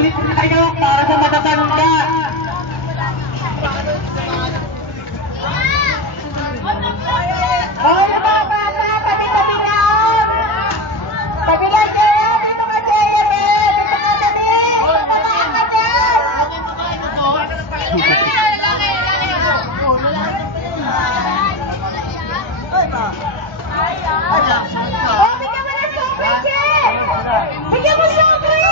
ulit tayo para sa matatanda. Oh, yung mga bata, tabi-tabi lang. Tabi lang, Jaya. Dito ka, Jaya. Dito ka, tabi. Wala ka dyan. Oh, bigyan mo ng sobre, Jay. Bigyan mo sobre.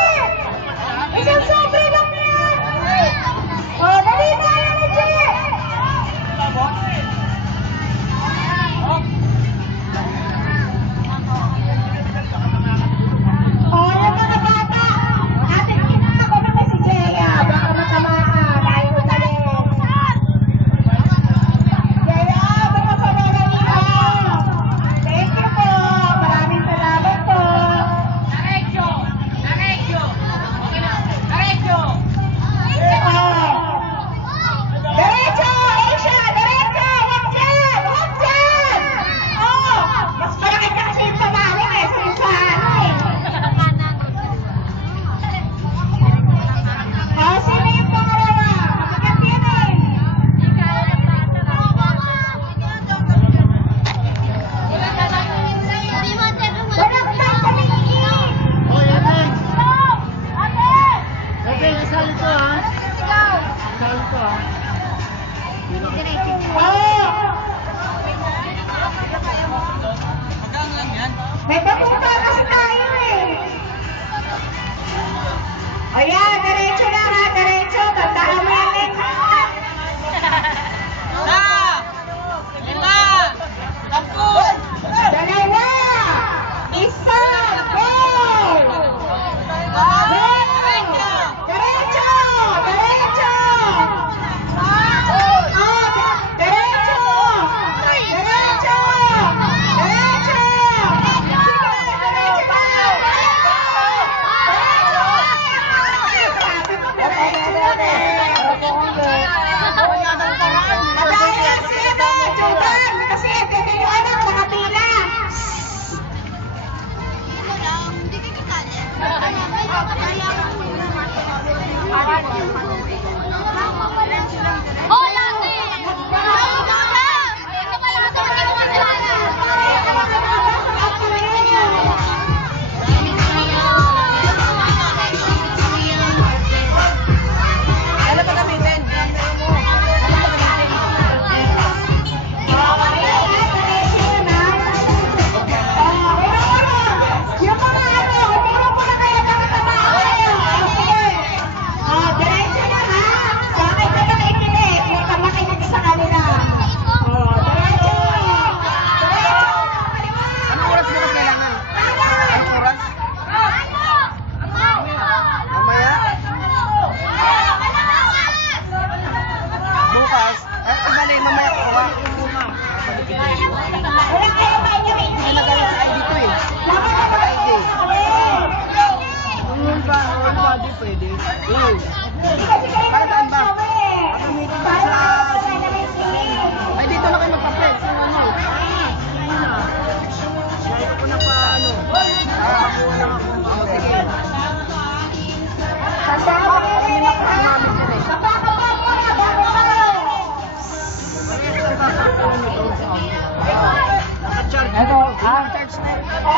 Isang sobre lang yan. Oh, dali na yan, Jay. Oh, yung mga bata. Ating kinaka naman si Jaya. Baka matamaan. Ayaw mo dali. Jaya, baka pabalain ka. Thank you po. Maraming salamat po. Diretso! Diretso! Okay na. Diretso! Oh. Diretso! Asia! Diretso! Huwag dyan! Huwag dyan! Oh! Mas malaki na kasi yung pamahal eh. Sa ano eh. Oh, sino yung pangalawa? Mabigat yan eh. Walang time sa tingin. Oh, yan lang. Stop! Ate! Okay, isali ko ha. Isali ko ha. Oh! May papunta kasi tayo eh. Ayan, diretso lang ha, diretso. Tandaan mo yan eh. Dalawa! Isa! Go! Diretso! Diretso! Diretso! Diretso! Diretso! Diretso! Madaya siya na! Juban! Kasi pwede yung anak nakapila. Pwede. Para saan ba? Meeting ba sa... Ay, dito na kayo magpa-prep. Ano? Kaya ko na pa, ano? Nakakuha lang ako. Oo, sige. Tandaan mo rin eh, ha? Kapakapan mo na, bago kayo. Naka-charge na ito. Naka-charge na ito.